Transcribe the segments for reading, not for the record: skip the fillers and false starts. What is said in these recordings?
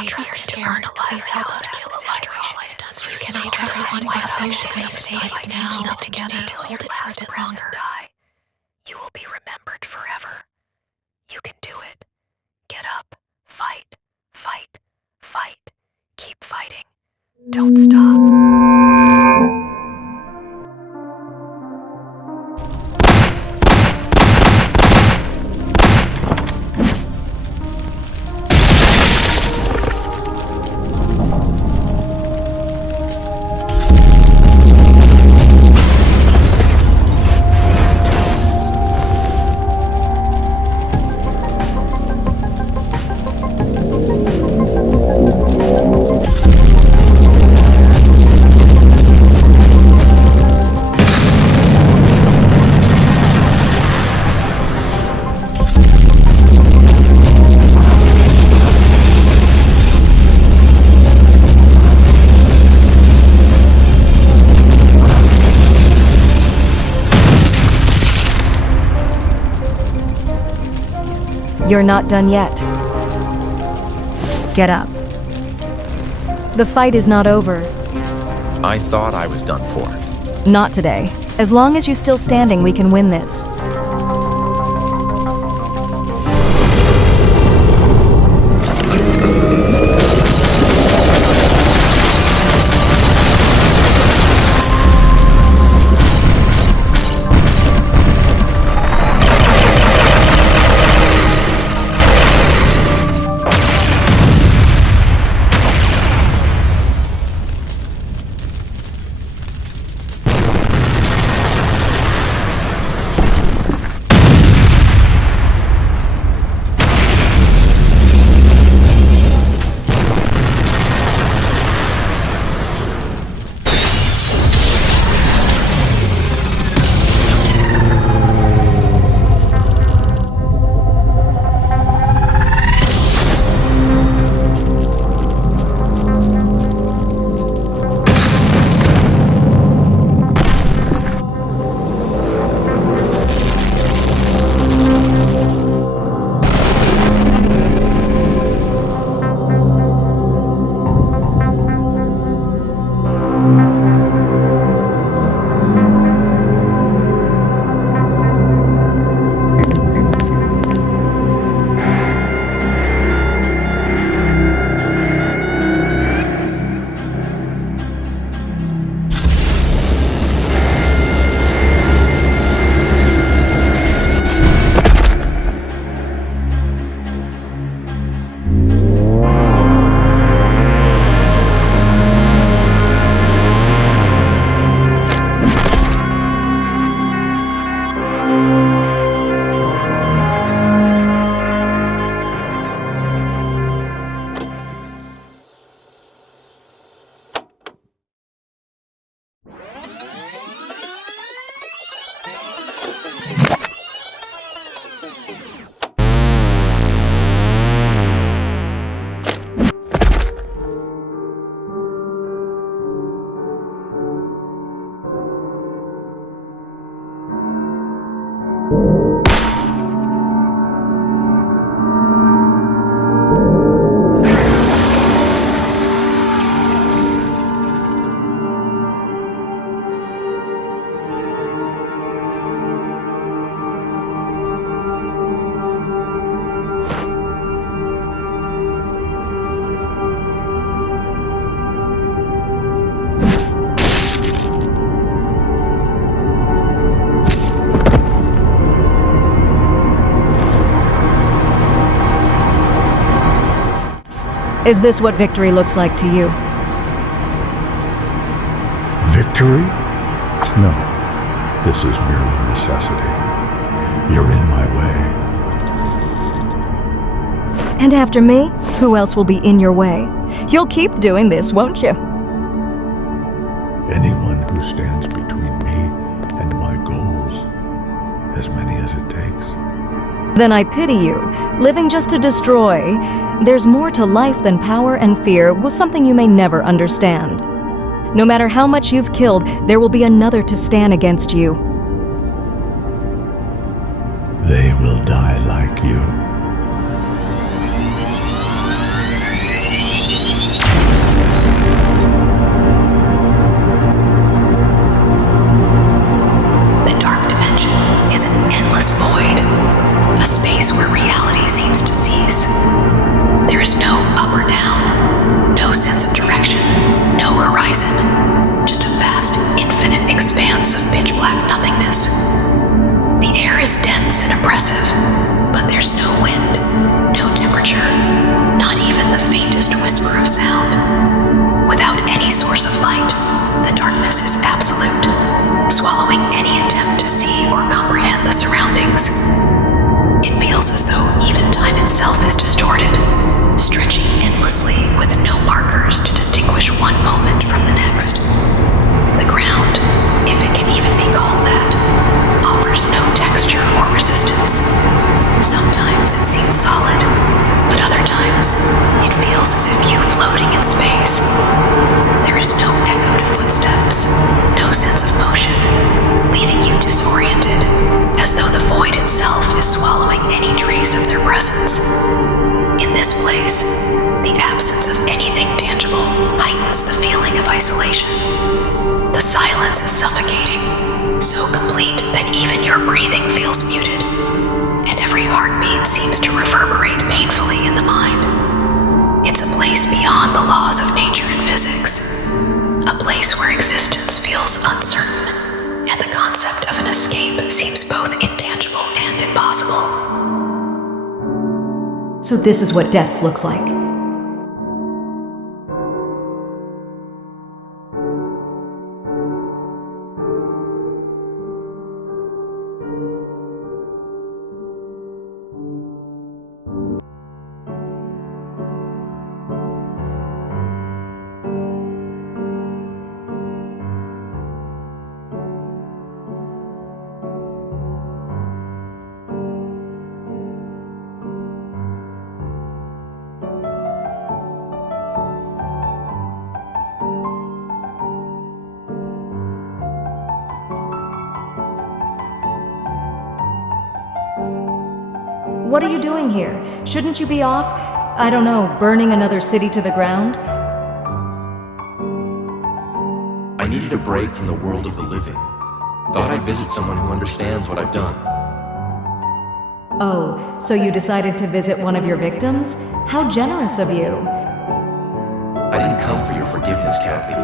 cannot trust me to burn alive. Please help us kill alive after all I've done. You cannot trust everyone by affection and faith now together to hold it for a bit longer. You will be remembered forever. You can do it. Get up. Fight. Fight. Fight. Keep fighting. Don't stop. You're not done yet. Get up. The fight is not over. I thought I was done for. Not today. As long as you're still standing, we can win this. Is this what victory looks like to you? Victory? No. This is merely necessity. You're in my way. And after me, who else will be in your way? You'll keep doing this, won't you? Anyone who stands between me and my goals, as many as it takes. Then I pity you. Living just to destroy. There's more to life than power and fear, was something you may never understand. No matter how much you've killed, there will be another to stand against you. They will die like you. source of light, the darkness is absolute, swallowing any attempt to see or comprehend the surroundings. It feels as though even time itself is distorted, stretching endlessly with no markers to distinguish one moment from the next. The ground, if it can even be called that, offers no texture or resistance. Sometimes it seems solid, but other times it feels as if you floating in space. There is no echo to footsteps, no sense of motion, leaving you disoriented, as though the void itself is swallowing any trace of their presence. In this place, the absence of anything tangible heightens the feeling of isolation. The silence is suffocating, so complete that even your breathing feels muted, and every heartbeat seems to reverberate painfully in the mind. It's a place beyond the laws of nature and physics, a place where existence feels uncertain, and the concept of an escape seems both intangible and impossible. So this is what deaths looks like. What are you doing here? Shouldn't you be off, I don't know, burning another city to the ground? I needed a break from the world of the living. Thought I'd visit someone who understands what I've done. Oh, so you decided to visit one of your victims? How generous of you. I didn't come for your forgiveness, Kathy.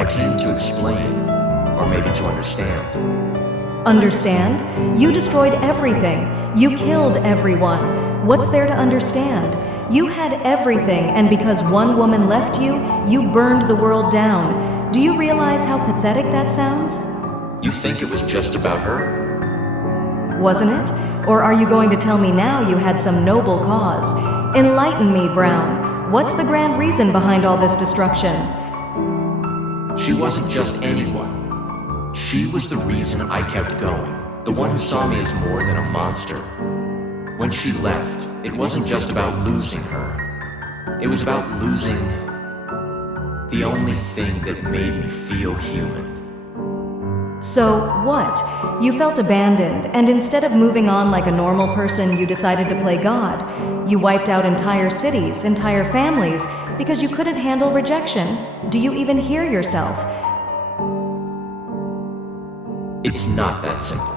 I came to explain, or maybe to understand. Understand? You destroyed everything. You killed everyone. What's there to understand? You had everything, and because one woman left you, you burned the world down. Do you realize how pathetic that sounds? You think it was just about her? Wasn't it? Or are you going to tell me now you had some noble cause? Enlighten me, Brown. What's the grand reason behind all this destruction? She wasn't just anyone. She was the reason I kept going, the one who saw me as more than a monster. When she left, it wasn't just about losing her. It was about losing the only thing that made me feel human. So what? You felt abandoned, and instead of moving on like a normal person, you decided to play God. You wiped out entire cities, entire families, because you couldn't handle rejection. Do you even hear yourself? It's not that simple.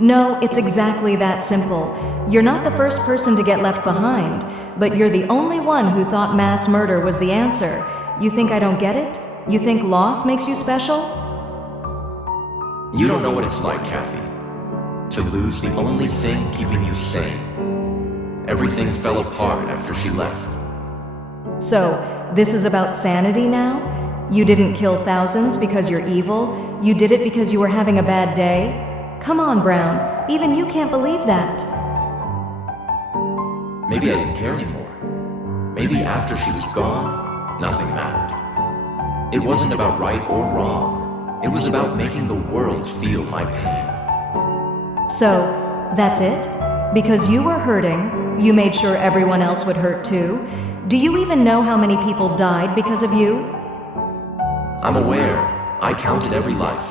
No, it's exactly that simple. You're not the first person to get left behind, but you're the only one who thought mass murder was the answer. You think I don't get it? You think loss makes you special? You don't know what it's like, Kathy. To lose the only thing keeping you sane. Everything fell apart after she left. So, this is about sanity now? You didn't kill thousands because you're evil? You did it because you were having a bad day? Come on, Brown. Even you can't believe that. Maybe I didn't care anymore. Maybe after she was gone, nothing mattered. It wasn't about right or wrong. It was about making the world feel my pain. So, that's it? Because you were hurting, you made sure everyone else would hurt too? Do you even know how many people died because of you? I'm aware. I counted every life.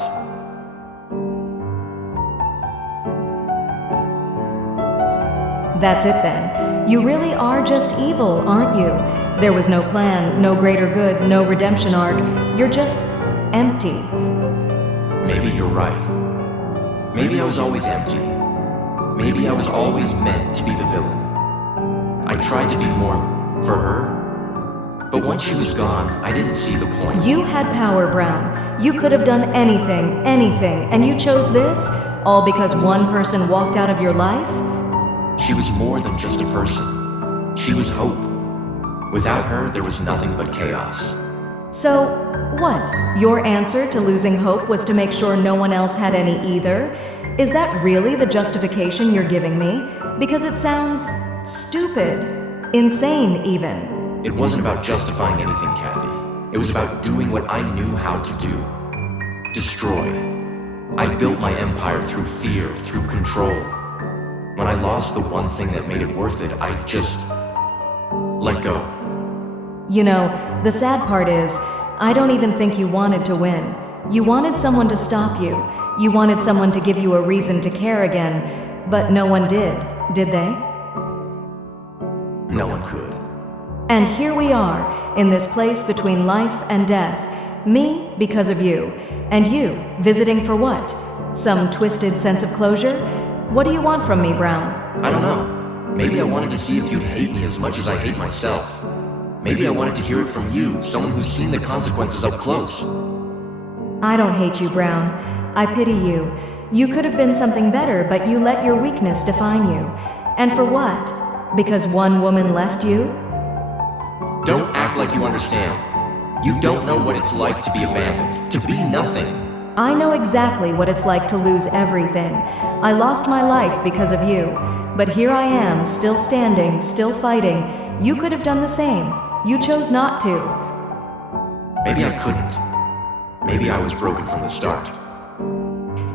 That's it then. You really are just evil, aren't you? There was no plan, no greater good, no redemption arc. You're just empty. Maybe you're right. Maybe I was always empty. Maybe I was always meant to be the villain. I tried to be more for her. But once she was gone, I didn't see the point. You had power, Brown. You could have done anything, and you chose this? All because one person walked out of your life? She was more than just a person. She was hope. Without her, there was nothing but chaos. So, what? Your answer to losing hope was to make sure no one else had any either? Is that really the justification you're giving me? Because it sounds stupid. Insane, even. It wasn't about justifying anything, Kathy. It was about doing what I knew how to do. Destroy. I built my empire through fear, through control. When I lost the one thing that made it worth it, I just let go. You know, the sad part is, I don't even think you wanted to win. You wanted someone to stop you. You wanted someone to give you a reason to care again. But no one did they? No one could. And here we are, in this place between life and death. Me, because of you. And you, visiting for what? Some twisted sense of closure? What do you want from me, Brown? I don't know. Maybe I wanted to see if you'd hate me as much as I hate myself. Maybe I wanted to hear it from you, someone who's seen the consequences up close. I don't hate you, Brown. I pity you. You could have been something better, but you let your weakness define you. And for what? Because one woman left you? Don't act like you understand. You don't know what it's like to be abandoned, to be nothing. I know exactly what it's like to lose everything. I lost my life because of you. But here I am, still standing, still fighting. You could have done the same. You chose not to. Maybe I couldn't. Maybe I was broken from the start.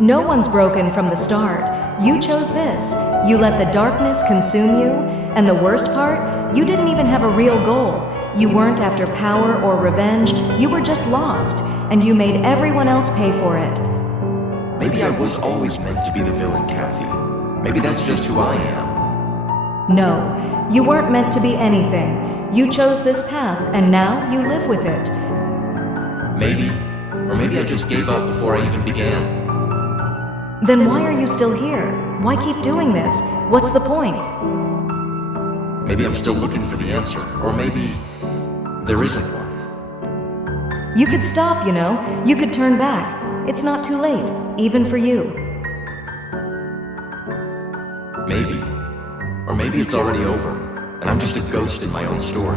No one's broken from the start. You chose this. You let the darkness consume you. And the worst part, you didn't even have a real goal. You weren't after power or revenge. You were just lost. And you made everyone else pay for it. Maybe I was always meant to be the villain, Kathy. Maybe that's just who I am. No, you weren't meant to be anything. You chose this path, and now you live with it. Maybe. Or maybe I just gave up before I even began. Then why are you still here? Why keep doing this? What's the point? Maybe I'm still looking for the answer. Or maybe there isn't one. You could stop, you know. You could turn back. It's not too late, even for you. Maybe. Or maybe it's already over, and I'm just a ghost in my own story.